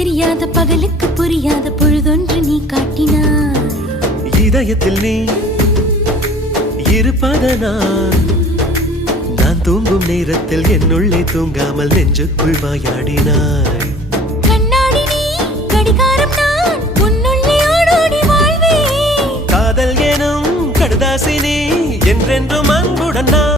தெரியாத பகலுக்கு புரியாத பொழுதொன்று நீ காட்டினாய். இதயத்தில் நீ இருப்பதனால் நான் தூங்கும் நேரத்தில் என்னுள்ளே தூங்காமல் நெஞ்சுக்குள் வாயாடினாய். கண்ணாடி நீ கடிகாரம் நான் உன்னுள்ளே ஓடோடி வாழ்வே. காதல் எனும் கடுதாசி நீ என்றென்றும் அன்புடன் நான்